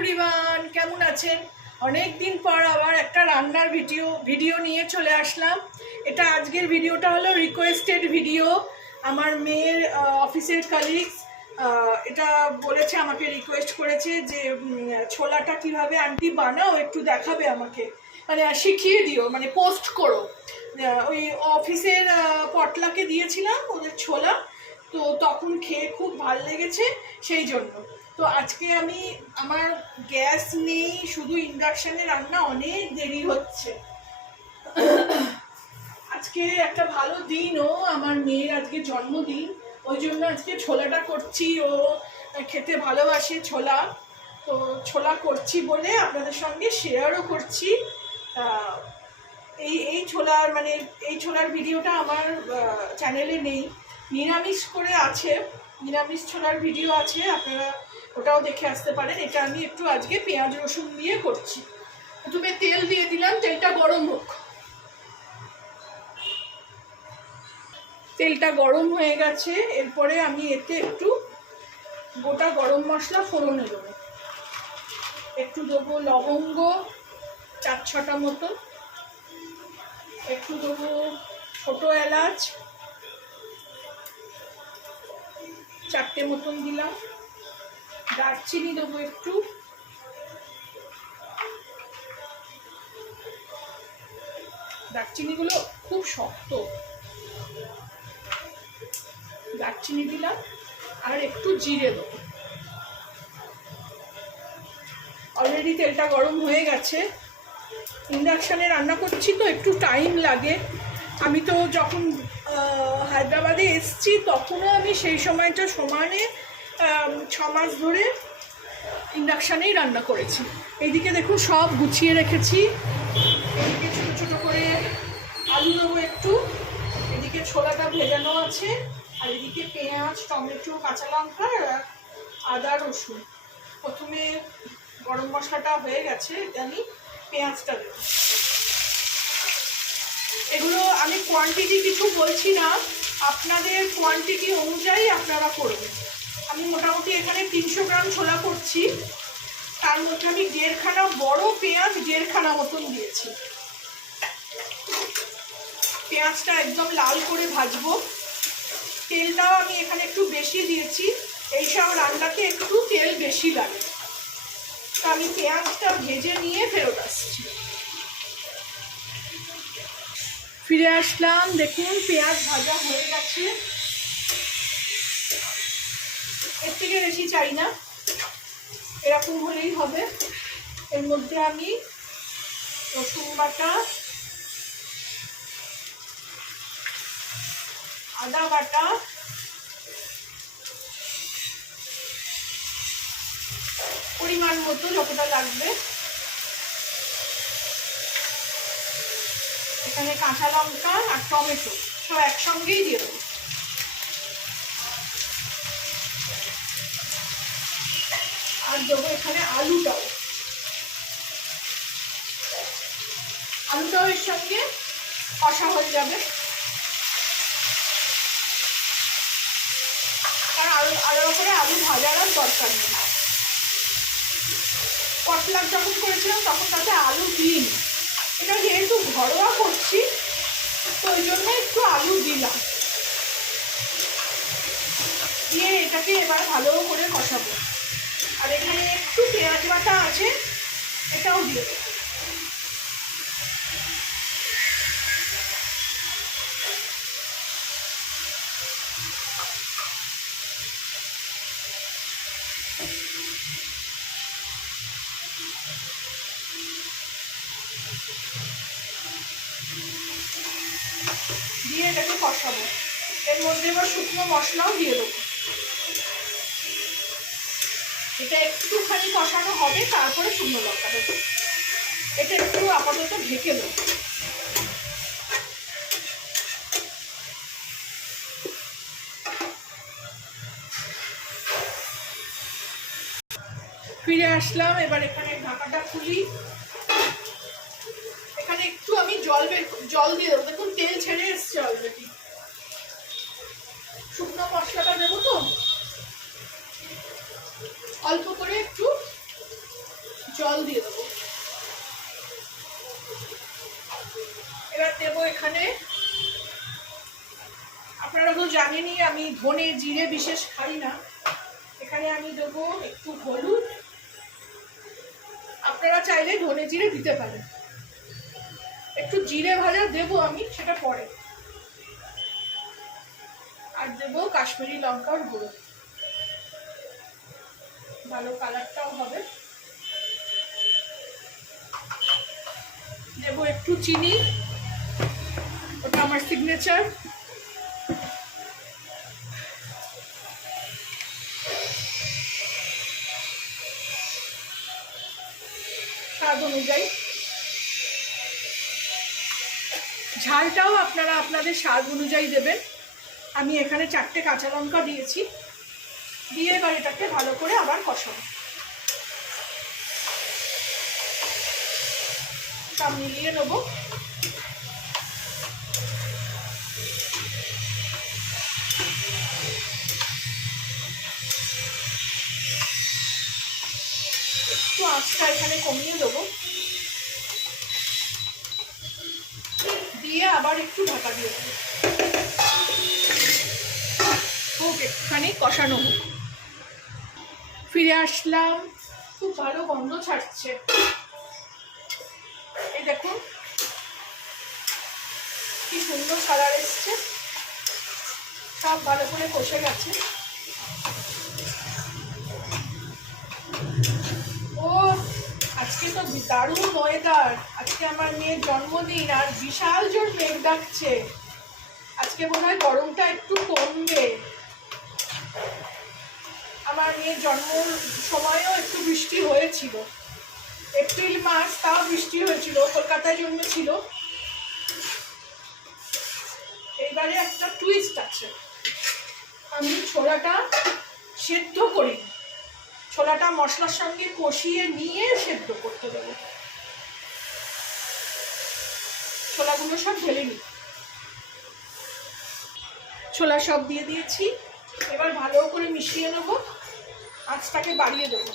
Everyone, কেমন আছেন? অনেক দিন পর আবার একটা রান্নার ভিডিও নিয়ে চলে আসলাম। এটা আজকের ভিডিওটা হলো রিকোয়েস্টেড ভিডিও। আমার মেয়ের অফিসের কালিগস এটা বলেছে, আমাকে রিকোয়েস্ট করেছে যে ছোলাটা কিভাবে আন্টি বানাও একটু দেখাবে আমাকে, মানে শিখিয়ে দিও, মানে পোস্ট করো। ওই অফিসের পটলাকে দিয়েছিলাম ওদের ছোলা, তো তখন খেয়ে খুব ভালো লেগেছে, সেই জন্য। তো আজকে আমার গ্যাস নেই, শুধু ইন্ডাকশানে রান্না, অনেক দেরি হচ্ছে। আজকে একটা ভালো দিনও, আমার মেয়ের আজকে জন্মদিন, ওই জন্য আজকে ছোলাটা করছি। ও খেতে ভালোবাসে ছোলা, তো ছোলা করছি বলে আপনাদের সঙ্গে শেয়ারও করছি। এই ছোলার এই ছোলার ভিডিওটা আমার চ্যানেলে নেই, নিরামিষ করে আছে, নিরামিষ ছোলার ভিডিও আছে, আপনারা ওটাও দেখে আসতে পারেন। এটা আমি একটু আজকে পেঁয়াজ রসুন দিয়ে করছি। প্রথমে তেল দিয়ে দিলাম, তেলটা গরম হোক। তেলটা গরম হয়ে গেছে, এরপরে আমি এতে একটু গোটা গরম মশলা ফোড়নে দেবো। একটু দেবো লবঙ্গ 4-6টা মতো, একটু দেবো ছোটো এলাচ 4টে মতন দিলাম, দারচিনি দেবো একটু, দারচিনিগুলো খুব শক্ত, দারচিনি দিলাম, আর একটু জিরে দেবো। অলরেডি তেলটা গরম হয়ে গেছে। ইন্ডাকশানে রান্না করছি তো একটু টাইম লাগে। আমি তো যখন হায়দ্রাবাদে এসছি তখনও আমি সেই সময়টা সমানে 6 মাস ধরে ইন্ডাকশানেই রান্না করেছি। এইদিকে দেখুন সব গুছিয়ে রেখেছি। এদিকে ছোটো ছোটো করে আলু দেবো একটু, এদিকে ছোলাটা ভেজানো আছে, আর এদিকে পেঁয়াজ, টমেটো, কাঁচা লঙ্কা, আদা, রসুন। প্রথমে গরম মশলাটা হয়ে গেছে, আমি পেঁয়াজটা দেব। এগুলো আমি কোয়ান্টিটি কিছু বলছি না, আপনাদের কোয়ান্টিটি অনুযায়ী আপনারা করবেন। আমি মোটামুটি এখানে 300 গ্রাম ছোলা করছি, তার মধ্যে আমি 1.5খানা বড় পেঁয়াজ 1.5খানা মতন দিয়েছি। পেঁয়াজটা একদম লাল করে ভাজবো। তেলটাও আমি এখানে একটু বেশি দিয়েছি, এইসব রান্নাতে একটু তেল বেশি লাগে। তো আমি পেঁয়াজটা ভেজে নিয়ে ফেরত আসছি। ফিরে আসলাম, দেখুন পেঁয়াজ ভাজা হয়ে গেছে। এর থেকে বেশি চাই না, এরকম হলেই হবে। এর মধ্যে আমি রসুন বাটা, আদা বাটা, পরিমাণ মতো যতটা লাগবে, এখানে কাঁচা লঙ্কা আর টমেটো সব একসঙ্গেই দিয়ে দেবো। আর দেবো এখানে আলুটাও এর সঙ্গে কষা হয়ে যাবে। কারণ আলাদা করে আলু ভাজার আর দরকার নেই। পটলা যখন করেছিলাম তখন তাতে আলু দিইনি, এটা যেহেতু ঘরোয়া করছি তো ওই জন্য একটু আলু দিলাম। দিয়ে এটাকে এবার ভালো করে কষাবো। আর এখানে একটু পেঁয়াজ বাটা আছে, এটাও দিয়ে দেবো। দিয়ে এটাকে কষাবো। এর মধ্যে এবার শুকনো মশলাও দিয়ে দেবো। এটা একটুখানি কষানো হবে, তারপরে শুকনো লঙ্কা দেবো। এটা একটু আপাতত ঢেকে দেবো। ফিরে আসলাম, এবার এখানে ঢাকাটা খুলি। এখানে একটু আমি জল দিয়ে দেবো। দেখুন তেল ছেড়ে এসছে অলরেডি। শুকনো মশলাটা দেবো তো, অল্প করে একটু জল দিয়ে দেবো। এবার দেবো এখানে, আপনারা তো জানেনই আমি ধনে জিরে বিশেষ খাই না, এখানে আমি দেবো একটু হলুদ, আপনারা চাইলে ধনে জিরে দিতে পারেন, একটু জিরে ভাজা দেবো আমি, সেটা পরে। আর দেবো কাশ্মীরি লঙ্কার গুঁড়ো, ভালো কালারটাও হবে। দেবো একটু চিনি, ওটা আমার সিগনেচার। স্বাদ অনুযায়ী, ঝালটাও আপনারা আপনাদের স্বাদ অনুযায়ী দেবেন। আমি এখানে 4টে কাঁচা লঙ্কা দিয়েছি, দিয়ে এবার এটাকে ভালো করে আবার কষাবো, সব মিলিয়ে নেবো। একটু আঁচটা এখানে কমিয়ে দেবো, দিয়ে আবার একটু ঢাকা দিয়ে দেবো, হোক একটুখানি কষানো হোক। ফিরে আসলাম, খুব ভালো গন্ধ ছাড়ছে, এই দেখুন কি সুন্দর কালার এসছে, সব ভালো করে কষে গেছে। ও আজকে তো দারুণ ওয়েদার, আজকে আমার মেয়ের জন্মদিন, আর বিশাল জোর মেঘ ডাকছে, আজকে মনে হয় গরমটা একটু কমবে। আমার মেয়ের জন্মর সময়ও একটু বৃষ্টি হয়েছিল, এপ্রিল মাস, তাও বৃষ্টি হয়েছিল, কলকাতায় জন্মেছিল। এইবারে একটা টুইস্ট আছে, আমি ছোলাটা সেদ্ধ করি, ছোলাটা মশলার সঙ্গে কষিয়ে নিয়ে সেদ্ধ করতে দেবো। ছোলাগুলো সব ঢেলে নিই, ছোলা সব দিয়ে দিয়েছি, এবার ভালো করে মিশিয়ে নেবো, আঁচটাকে বাড়িয়ে দেবো।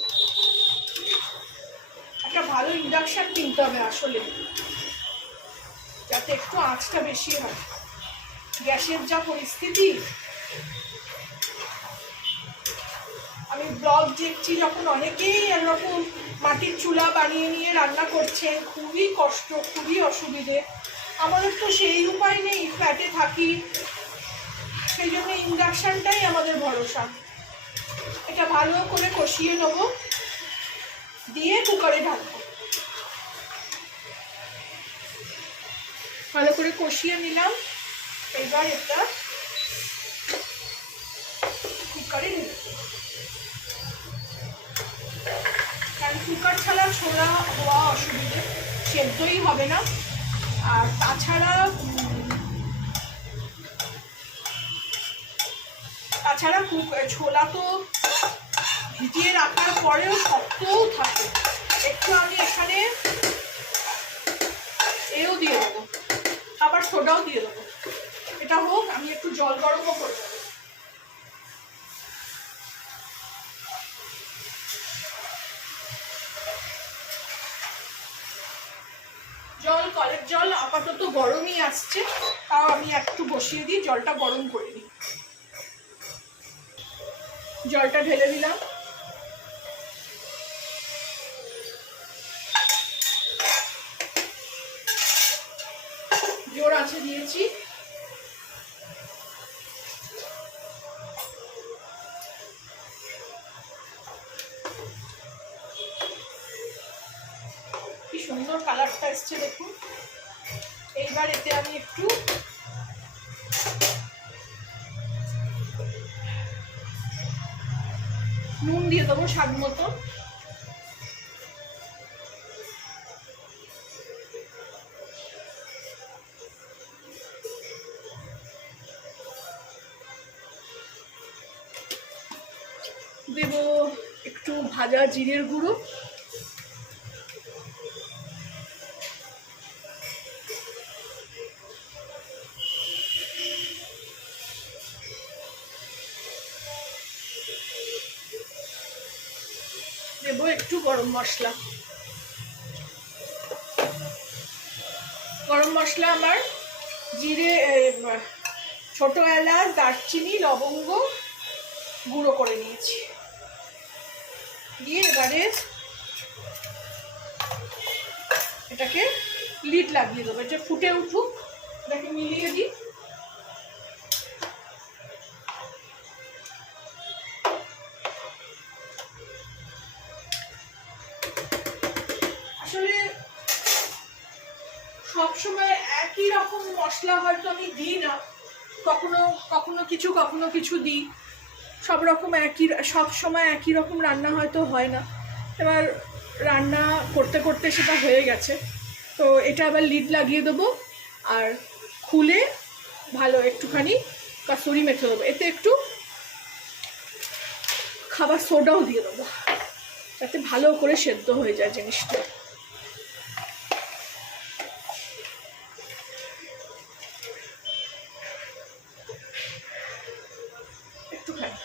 একটা ভালো ইন্ডাকশন কিনতে হবে আসলে, যাতে একটু আঁচটা বেশি হয়, গ্যাসের যা পরিস্থিতি। আমি ব্লগ দেখছি যখন অনেকেই এরকম মাটির চুলা বানিয়ে নিয়ে রান্না করছেন, খুবই কষ্ট, খুবই অসুবিধে। আমাদের তো সেই উপায় নেই, ফ্ল্যাটে থাকি, সেই জন্য ইন্ডাকশনটাই আমাদের ভরসা। এটা ভালো করে কষিয়ে নেবো, দিয়ে কুকারে ঢালবো। ভালো করে কষিয়ে নিলাম, এবার এটা কুকারে ঢেলে, কারণ কুকার ছাড়া ছোলা হওয়া অসুবিধে, সেদ্ধই হবে না। আর তাছাড়া ছোলা তো ভিজিয়ে রাখার পরেও শক্তও থাকে। একটু আমি এখানে এও দিয়ে দেবো, আবার সোডাও দিয়ে দেবো, এটা হোক। আমি একটু জল গরমও করে দেবো, কলের জল আপাতত গরমই আসছে, তাও আমি একটু বসিয়ে দিই, জলটা গরম করে নিই। জলটা ঢেলে দিলাম, জোর আঁচে দিয়েছি। কি সুন্দর কালারটা এসছে দেখুন। এইবার এতে আমি একটু নুন দিয়ে দেবো স্বাদ মতো, দেব একটু ভাজা জিরের গুঁড়ো, দেব একটু গরম মশলা, গরম মশলা আমার জিরে, ছোটো এলাচ, দারচিনি, লবঙ্গ গুঁড়ো করে নিয়েছি। দিয়ে এবারে এটাকে লিড লাগিয়ে দেবো, এটা ফুটে উঠুক, এটাকে মিলিয়ে দিই। আসলে সবসময় একই রকম মশলা হয়তো আমি দিই না, কখনো কখনো কিছু দিই, সব সময় একই রকম রান্না হয়তো হয় না। এবার রান্না করতে করতে সেটা হয়ে গেছে, তো এটা আবার লিড লাগিয়ে দেবো আর খুলে ভালো একটুখানি কাসুরি মেথি দেবো, এতে একটু খাবার সোডাও দিয়ে দেবো যাতে ভালো করে সেদ্ধ হয়ে যায় জিনিসটা। একটুখানি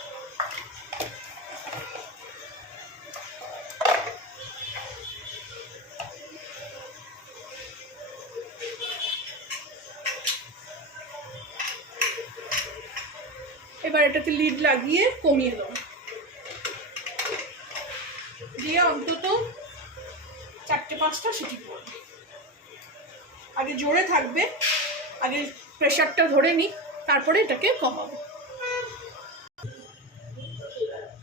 এবার এটাতে লিড লাগিয়ে কমিয়ে দেবো, দিয়ে অন্তত 4-5টা সিটি পড়বে। আগে জোরে থাকবে, আগে প্রেশারটা ধরে নিই, তারপরে এটাকে কমাবো।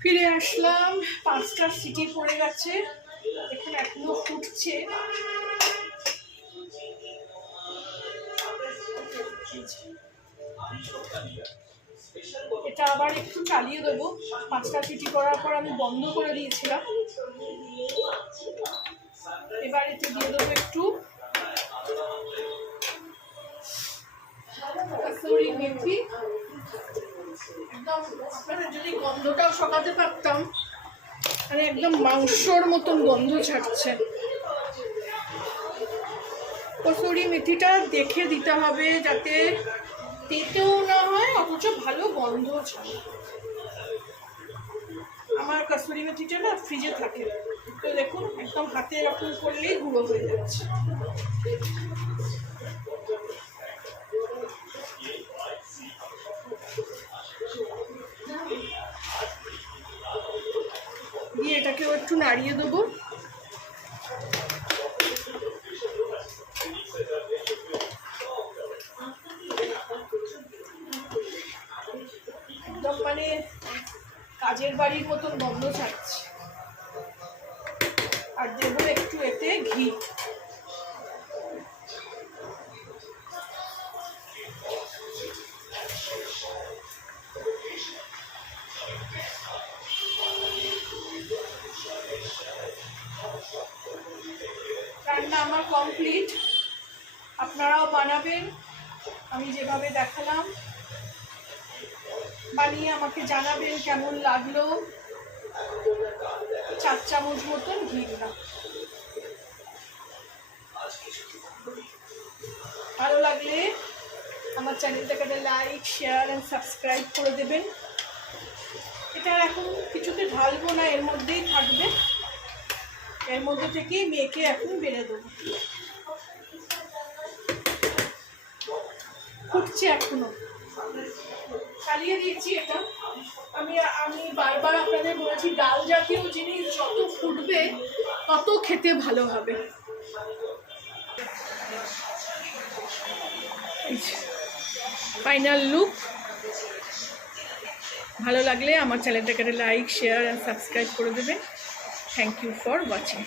ফিরে আসলাম, 5টা সিটি পড়ে গেছে, এখন এখনো ফুটছে। এটা আবার একটু চালিয়ে দেবো, 5টা সিটি করার পর আমি বন্ধ করে দিয়েছিলাম। এবার এতে দিয়ে দেবো একটু কাসুরি মেথি। একদম আপনাদের যদি গন্ধটাও শোকাতে পারতাম, মানে একদম মাংসর মতন গন্ধ ছাড়ছে। কসুরি মেথিটা দেখে দিতে হবে যাতে তেতেও না হয় অথচ ভালো গন্ধ ছাড়ে। আমার কসুরি মেথিটা না ফ্রিজে থাকে, তো দেখুন একদম হাতে এরকম করলেই গুঁড়ো হয়ে যাচ্ছে। দিয়ে এটাকেও একটু নাড়িয়ে দেবো। একদম মানে কাজের বাড়ির মতন গন্ধ ছাড়ছে। আর দেবো একটু এতে ঘি। রান্না আমার কমপ্লিট, আপনারাও বানাবেন আমি যেভাবে দেখালাম, বানিয়ে আমাকে জানাবেন কেমন লাগলো। 4 চামচ মতন ঘি দিলাম। ভালো লাগলে আমার চ্যানেলটাকে লাইক, শেয়ার অ্যান্ড সাবস্ক্রাইব করে দেবেন। এটা এখন কিছুতে ঢালবো না, এর মধ্যেই থাকবে, এর মধ্যে থেকেই মেখে এখন বেড়ে দেবো। ফুটছে এখনো, চালিয়ে দিয়েছি এটা। আমি বারবার আপনাদের বলেছি, ডাল জাতীয় জিনিস যত ফুটবে তত খেতে ভালো হবে। Final look. ভালো লাগলে আমার চ্যানেলটাকে লাইক, শেয়ার অ্যান্ড সাবস্ক্রাইব করে দেবেন। Thank you for watching.